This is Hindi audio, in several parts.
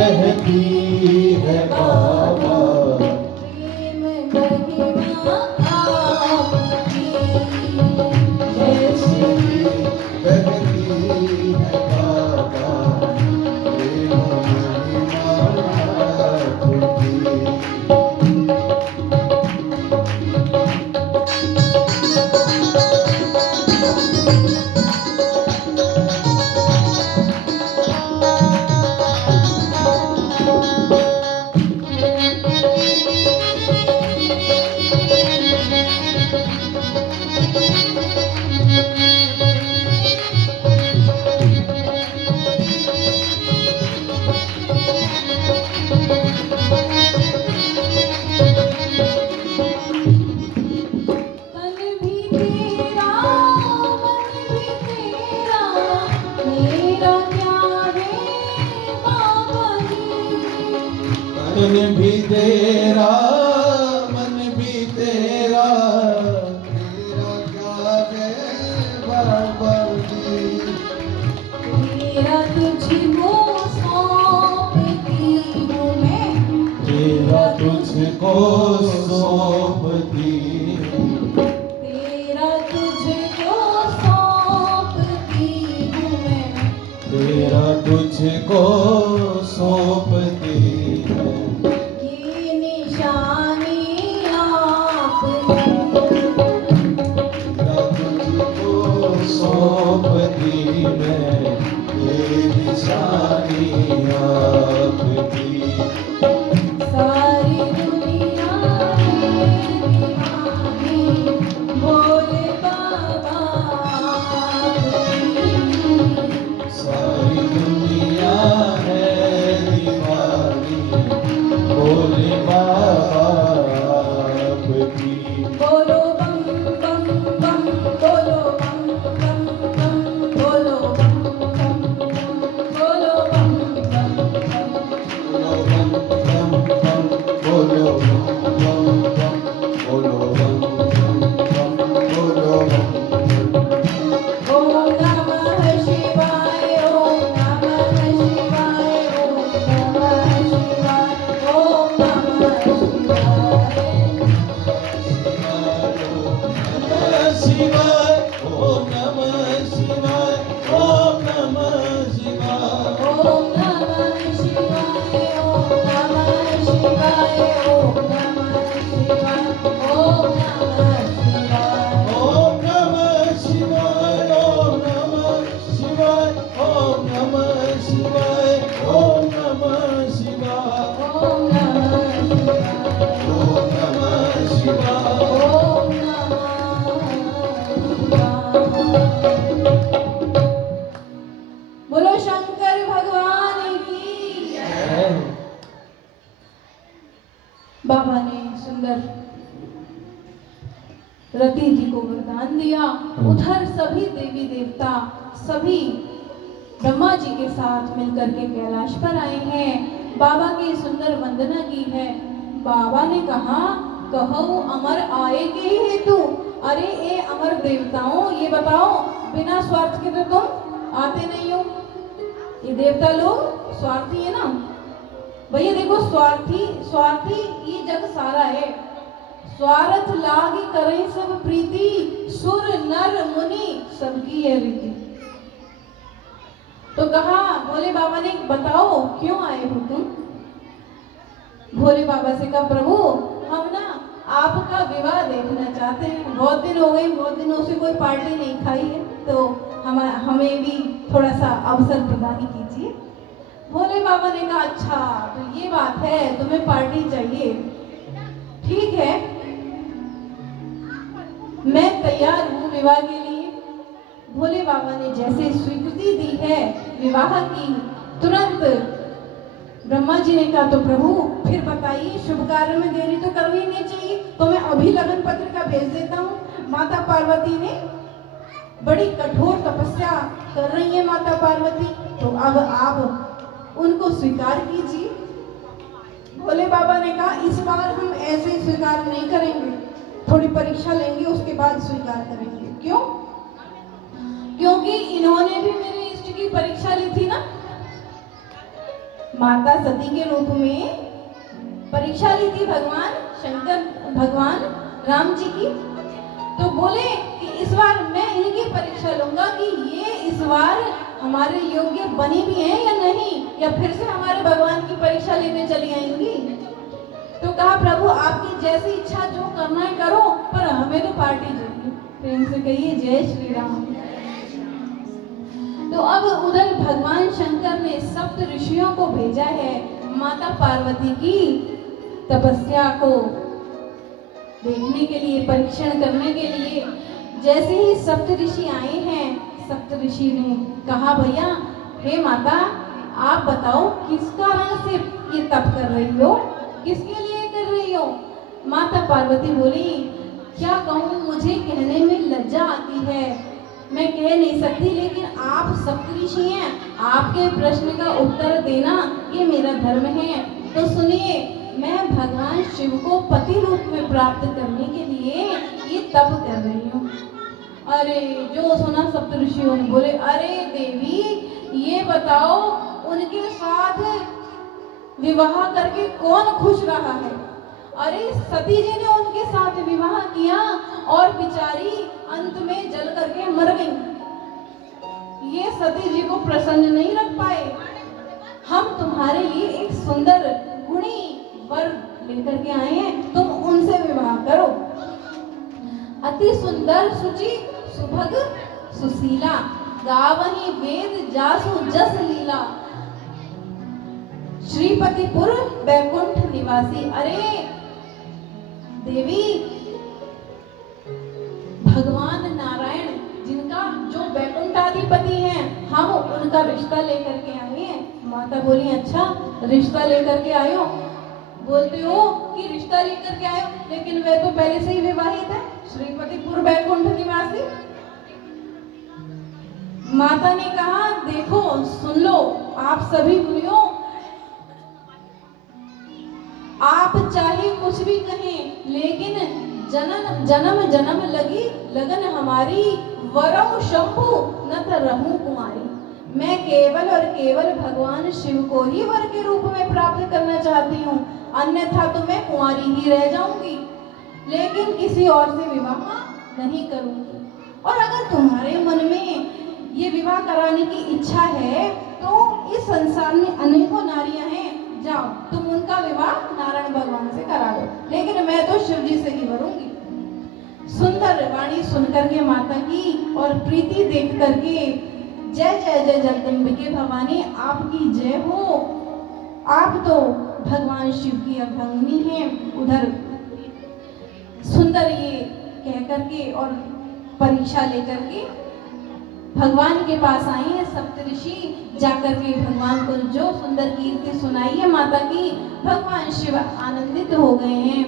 बहती है बाबा, प्रेम महिमा आपकी, ऐसी बहती है बाबा, प्रेम महिमा आपकी। तन भी तेरा, मन भी तेरा, मेरा क्या है बाबा जी। तन भी तेरा, मन भी तेरा, तेरा क्या है बाबा जी। तेरा तुझको सौंपती हूँ मैं, तेरा तुझको सौंपती हूँ, तेरा तुझको सौंपती हूँ मैं, तेरा तुझको सौंपती है। ये निशानी आपकी, तेरा तुझको सौंपती मैं, ये निशानी आपकी। सारी दुनिया है दीवानी, भोले बाबा आपकी। सारी दुनिया है दीवानी, भोले बाबा आपकी। बोलो बम बम बम, बोलो बम बम बम, बोलो बम बम बम, बोलो बम बम बम। बोलो बम बम बम, बोलो बम बम बम, बोलो बम बम बम। ओम नमः शिवाय, ओम नमः शिवाय, ओम नमः शिवाय, ओम नमः शिवाय। शिवाय ओम नमः शिवाय, ओम नमः शिवाय। ओम नमः शिवाय, ओम नमः शिवाय, ओम नमः शिवाय, ओम नमः शिवाय। ओम नमः शिवाय, ओम नमः शिवाय, ओम नमः शिवाय, ओम नमः शिवाय, ओम नमः शिवाय, ओम नमः शिवाय। ओम नमः शिवाय। बोलो शंकर भगवान की। बाबा ने सुंदर रति जी को वरदान दिया। उधर सभी देवी देवता सभी ब्रह्मा जी के साथ मिलकर के कैलाश पर आए हैं। बाबा की सुंदर वंदना की है। बाबा ने कहा, कहो अमर आए के हेतु। अरे ए अमर देवताओं, ये बताओ बिना स्वार्थ के तो तुम आते नहीं हो। ये देवता लोग स्वार्थी है ना भैया। देखो स्वार्थी स्वार्थी ये जग सारा है। स्वार्थ लागी करें सब प्रीति, सुर नर मुनि सबकी है रीति। तो कहा भोले बाबा ने, बताओ क्यों आए हो तुम। भोले बाबा से कहा, प्रभु हम ना आपका विवाह देखना चाहते हैं। बहुत दिन हो गए, बहुत दिनों से कोई पार्टी नहीं खाई है, तो हमें भी थोड़ा सा अवसर प्रदान कीजिए। भोले बाबा ने कहा, अच्छा तो ये बात है, तुम्हें पार्टी चाहिए, ठीक है मैं तैयार हूँ विवाह के लिए। भोले बाबा ने जैसे स्वीकृति दी है विवाह की, तुरंत ब्रह्मा जी ने कहा, तो प्रभु फिर बताइए, शुभ कार्य में देरी तो करनी नहीं चाहिए, तो मैं अभी लगन पत्रिका भेज देता हूँ। माता पार्वती ने बड़ी कठोर तपस्या कर रही है माता पार्वती, तो अब आप उनको स्वीकार कीजिए। भोले बाबा ने कहा, इस बार हम ऐसे ही स्वीकार नहीं करेंगे, थोड़ी परीक्षा लेंगे, उसके बाद स्वीकार करेंगे। क्यों? क्योंकि इन्होंने भी मेरे इष्ट की परीक्षा ली थी ना। माता सती के रूप में परीक्षा ली थी भगवान राम जी की। तो बोले कि इस बार मैं इनकी परीक्षा लूंगा कि ये इस बार हमारे योग्य बनी भी हैं या नहीं, या फिर से हमारे भगवान की परीक्षा लेने चली आएंगी। तो कहा प्रभु आपकी जैसी इच्छा जो करना है करो, पर हमें तो पार्टी चाहिए। प्रेम से कहिए जय श्री राम। तो अब उधर भगवान शंकर ने सप्त ऋषियों को भेजा है माता पार्वती की तपस्या को देखने के लिए, परीक्षण करने के लिए। जैसे ही सप्त ऋषि आए हैं, सप्त ऋषि ने कहा भैया हे माता आप बताओ किस कारण से ये तप कर रही हो, किसके लिए कर रही हो। माता पार्वती बोली क्या कहूँ, मुझे कहने में लज्जा आती है, मैं कह नहीं सकती, लेकिन आप सप्तऋषि हैं, आपके प्रश्न का उत्तर देना ये मेरा धर्म है। तो सुनिए, मैं भगवान शिव को पति रूप में प्राप्त करने के लिए ये तप कर रही हूँ। अरे जो सुना सप्तऋषियों ने बोले अरे देवी ये बताओ उनके साथ विवाह करके कौन खुश रहा है। अरे सती जी ने उनके साथ विवाह किया और बेचारी अंत में जल करके मर गई। ये सती जी को प्रसन्न नहीं रख पाए। हम तुम्हारे लिए एक सुंदर गुणी वर लेकर के आए हैं, तुम उनसे विवाह करो। अति सुंदर सुचि सुभग सुशीला, गावही वेद जासु जस लीला, श्रीपतिपुर बैकुंठ निवासी। अरे देवी भगवान नारायण जिनका जो बैकुंठाधिपति हैं, हम उनका रिश्ता लेकर के आए हैं। माता बोली अच्छा रिश्ता लेकर के आयो, बोलते हो कि रिश्ता लेकर के आयो, लेकिन वे तो पहले से ही विवाहित है, श्रीपतिपुर बैकुंठ निवासी। माता ने कहा देखो सुन लो आप सभी मुनियों, आप चाहे कुछ भी कहें, लेकिन जन्म जन्म लगी लगन हमारी, वरौ शंभु न त रहूं कुमारी। मैं केवल और केवल भगवान शिव को ही वर के रूप में प्राप्त करना चाहती हूँ, अन्यथा तो मैं कुंवारी ही रह जाऊंगी, लेकिन किसी और से विवाह नहीं करूंगी। और अगर तुम्हारे मन में ये विवाह कराने की इच्छा है तो इस संसार में अनेकों नारियां हैं, जाओ तुम उनका विवाह नारायण भगवान से करा दो, लेकिन मैं तो शिव जी से ही वरूंगी। सुंदर वाणी सुनकर के माता की और प्रीति देख करके जय जय जय जगदम्बिके भवानी आपकी जय हो, आप तो भगवान शिव की अर्धांगिनी हैं। उधर सुंदर ये कह करके और परीक्षा लेकर के भगवान के पास आई है सप्तऋषि, जाकर के भगवान को जो सुंदर कीर्ति सुनाई है माता की, भगवान शिव आनंदित हो गए हैं।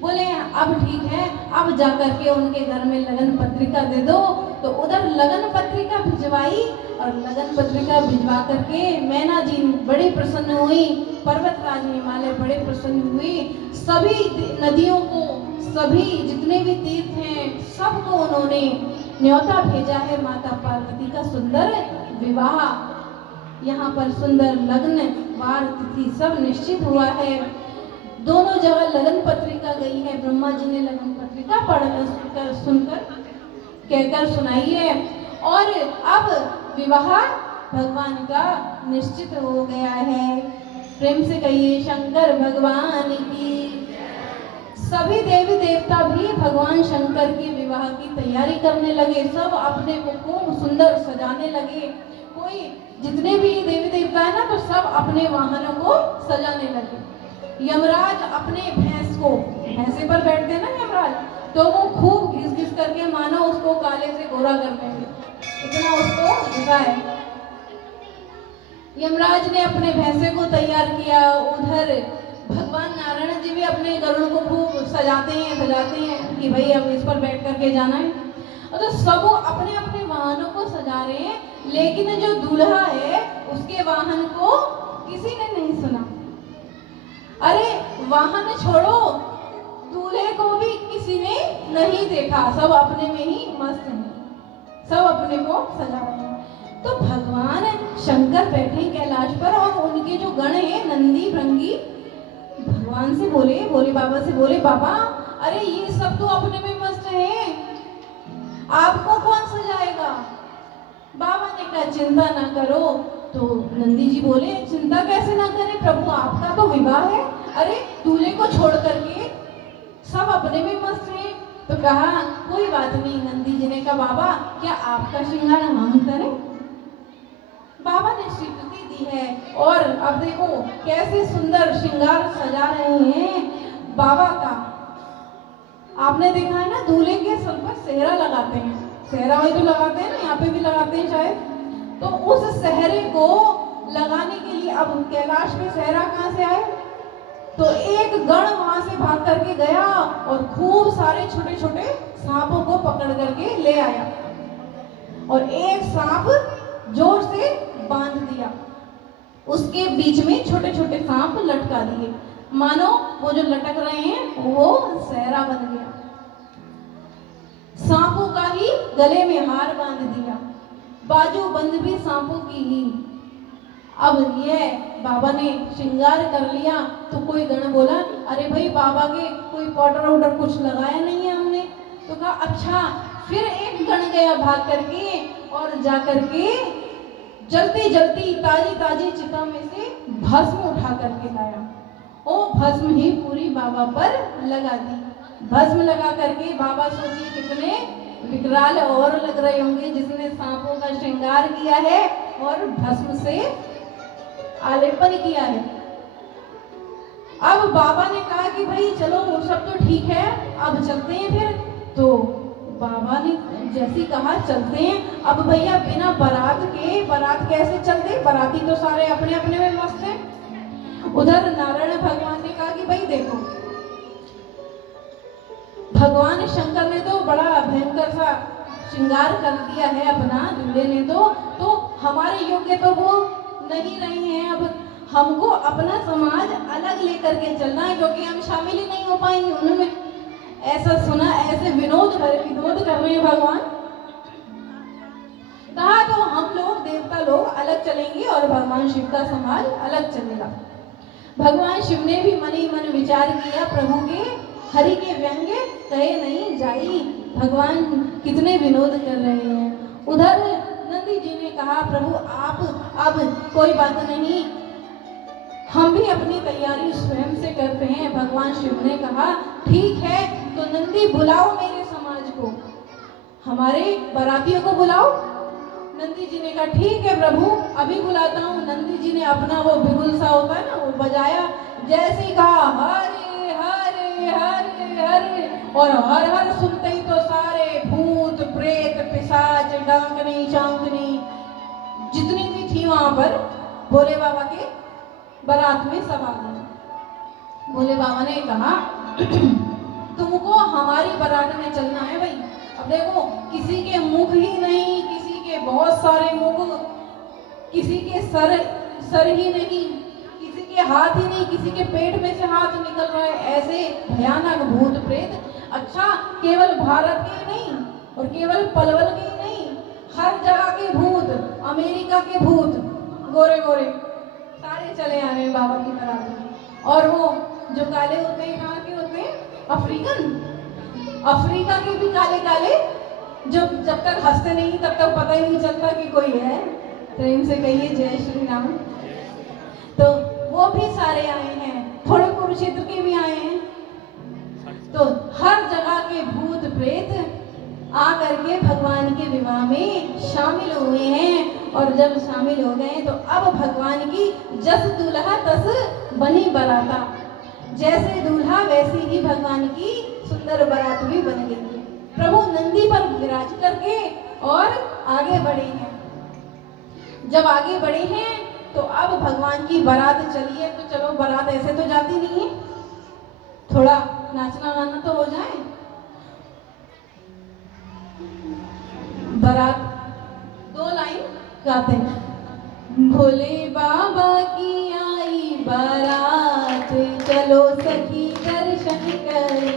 बोले अब ठीक है, अब जाकर के उनके घर में लगन पत्रिका दे दो। तो उधर लगन पत्रिका भिजवाई और लगन पत्रिका भिजवा करके मैना जी बड़ी प्रसन्न हुई, पर्वतराज हिमालय बड़े प्रसन्न हुए। सभी नदियों को, सभी जितने भी तीर्थ हैं सबको उन्होंने न्योता भेजा है माता पार्वती का सुंदर विवाह। यहाँ पर सुंदर लग्न वार तिथि सब निश्चित हुआ है। दोनों जगह लगन पत्रिका गई है, ब्रह्मा जी ने लगन पत्रिका पढ़कर सुनकर कहकर सुनाई है, और अब विवाह भगवान का निश्चित हो गया है। प्रेम से कहिए शंकर भगवान की। सभी देवी देवता भी भगवान शंकर के विवाह की तैयारी करने लगे, सब अपने को खूब सुंदर सजाने लगे। कोई जितने भी देवी देवता है ना, तो सब अपने वाहनों को सजाने लगे। यमराज अपने भैंस को, भैंसे पर बैठते हैं ना यमराज, तो वो खूब घिस घिस करके मानो उसको काले से गोरा कर देंगे, इतना उसको घिसा है। यमराज ने अपने भैंसे को तैयार किया। उधर भगवान नारायण जी भी अपने गरुड़ को खूब सजाते हैं कि भाई अब इस पर बैठ करके जाना है। और तो सब अपने अपने वाहनों को सजा रहे हैं, लेकिन जो दूल्हा है उसके वाहन को किसी ने नहीं सुना। अरे वाहन छोड़ो, दूल्हे को भी किसी ने नहीं देखा, सब अपने में ही मस्त हैं, सब अपने को सजा रहे हैं। तो भगवान शंकर बैठे कैलाश पर और उनके जो गण हैं नंदी भृंगी भगवान से बोले, भोले बाबा से बोले, बाबा अरे ये सब तो अपने में मस्त हैं, आपको कौन सजाएगा? बाबा ने कहा चिंता ना करो। तो नंदी जी बोले चिंता कैसे ना करें प्रभु, आपका तो विवाह है, अरे दूल्हे को छोड़ करके सब अपने में मस्त हैं। तो कहा कोई बात नहीं। नंदी जी ने कहा बाबा क्या आपका श्रृंगार हम करें? बाबा ने स्वीकृति दी है और अब देखो कैसे सुंदर श्रृंगार सजा रहे हैं बाबा का। आपने देखा है ना दूल्हे के सर पर सेहरा लगाते हैं, सेहरा वही तो लगाते हैं ना, यहाँ पे भी लगाते हैं शायद। तो उस सेहरे को लगाने के लिए अब कैलाश में सेहरा कहाँ से आए? तो एक गण वहां से भाग करके गया और खूब सारे छोटे छोटे सांपों को पकड़ करके ले आया और एक सांप जोर से बांध दिया, उसके बीच में छोटे छोटे सांप लटका दिए, मानो वो जो लटक रहे हैं वो सेहरा बन गया। सांपों का ही गले में हार बांध दिया, बाजू बंद भी सांपों की ही। अब ये बाबा ने श्रृंगार कर लिया तो कोई गण बोला अरे भाई बाबा के कोई पाउडर वाउडर कुछ लगाया नहीं है हमने। तो कहा अच्छा। फिर एक गण गया भाग करके और जा करके जल्दी जल्दी ताजी ताजी चिता में से भस्म उठा करके लाया। ओ भस्म ही पूरी बाबा पर लगा दी। भस्म लगा करके बाबा सोचिए कितने विकराल और लग रहे होंगे जिसने सांपों का श्रृंगार किया है और भस्म से आलेपन किया है। अब बाबा ने कहा कि भाई चलो वो सब तो ठीक है, अब चलते हैं फिर। तो बाबा ने जैसे कहा चलते हैं। अब भैया बिना बारात के, बारात कैसे चलते, बाराती तो सारे अपने अपने में मस्त हैं। उधर नारायण भगवान ने कहा कि भाई देखो भगवान शंकर ने तो बड़ा भयंकर सा श्रृंगार कर दिया है अपना दूल्हे ने, तो हमारे योग्य तो वो नहीं रहे हैं। अब हमको अपना समाज अलग लेकर के चलना है क्योंकि हम शामिल ही नहीं हो पाएंगे उनमें। ऐसा सुना, ऐसे विनोद कर रहे हैं भगवान। कहा तो हम लोग देवता लोग अलग चलेंगे और भगवान शिव का समाज अलग चलेगा। भगवान शिव ने भी मन ही मन विचार किया, प्रभु के हरि के व्यंग्य कहे नहीं जाई, भगवान कितने विनोद कर रहे हैं। उधर नंदी जी ने कहा प्रभु आप अब कोई बात नहीं, हम भी अपनी तैयारी स्वयं से करते हैं। भगवान शिव ने कहा ठीक है तो नंदी बुलाओ मेरे समाज को, हमारे बारातियों को बुलाओ। नंदी जी ने कहा ठीक है प्रभु अभी बुलाता हूँ। नंदी जी ने अपना वो बिगुल सा होता है ना वो बजाया, जैसे ही कहा हरे हरे हरे हरे, और हर हर सुनते ही तो सारे भूत प्रेत पिशाच डांकनी चांकनी जितनी भी थी वहां पर भोले बाबा के बारात में सब आ गए। भोले बाबा ने कहा तुमको हमारी बारात में चलना है भाई। अब देखो किसी के मुख ही नहीं, किसी के बहुत सारे मुख, किसी के सर ही नहीं, किसी के हाथ ही नहीं, किसी के पेट में से हाथ निकल रहा है, ऐसे भयानक भूत प्रेत। अच्छा केवल भारत के ही नहीं और केवल पलवल के ही नहीं, हर जगह के भूत, अमेरिका के भूत गोरे गोरे सारे चले आ रहे हैं बाबा की बारात में। और वो जो काले होते हैं कहाँ के होते हैं, अफ्रीका के भी काले काले, जो जब तक हंसते नहीं तब तक पता ही नहीं चलता कि कोई है। प्रेम से कहिए जय श्री राम। तो वो भी सारे आए हैं, थोड़े कुरुक्षेत्र के भी आए हैं। तो हर जगह के भूत प्रेत आ करके भगवान के विवाह में शामिल हुए हैं। और जब शामिल हो गए तो अब भगवान की जस दूल्हा तस बनी बराता, जैसे दूल्हा वैसी ही भगवान की सुंदर बारात भी बन गई है। प्रभु नंदी पर विराज करके और आगे बढ़े हैं। जब आगे बढ़े हैं तो अब भगवान की बारात चली है। तो चलो बारात ऐसे तो जाती नहीं है, थोड़ा नाचना गाना तो हो जाए। बारात 2 लाइन गाते हैं। भोले बाबा की आई बारात, चलो सखी दर्शन करें।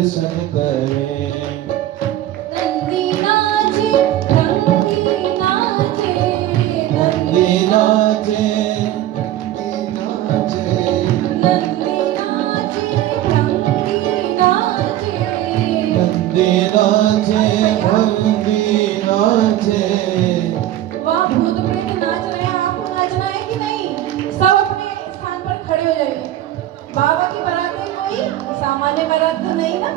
दर्शन करें। नंदी नाचे रंगी नाचे, नंदी नाचे, नंदी नाचे रंगी नाचे, नंदी नाचे, भंगी नाचे। वहाँ भूत प्रेत नाच रहे हैं, आपको नाचना है कि नहीं? सब अपने स्थान पर खड़े हो जाइए। बाबा की बारात है, कोई सामान्य बारात तो नहीं ना।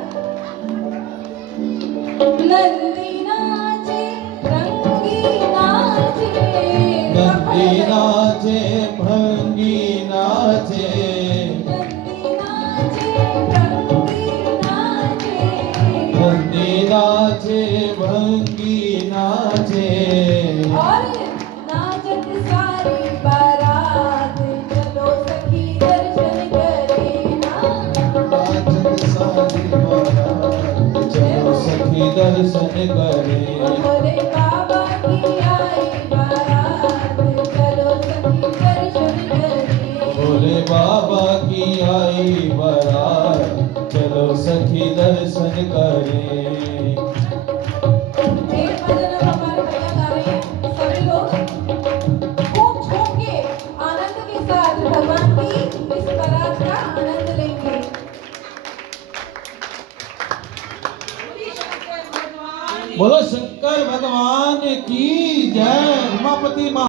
नंदी नाचे रंगी नाचे, नंदी नाचे, भंगी नाचे, नंदी नाचे रंगी नाचे, नंदी नाचे, भंगी नाचे। और नाचत सारी बारात, चलो सखी दर्शन करे ना। नाचत सारी बारात, चलो सखी दर्शन करें। भोले बाबा की आई बारात, चलो सखी दर्शन करे। भोले बाबा की आई बारात, चलो सखी दर्शन करें। एक भजन हमारे भैया गा रहे हैं, सभी लोग खूब झूम के आनंद के साथ भगवान की इस बारात का आनंद लेंगे। बोलो शंकर भगवान की जय। उमापति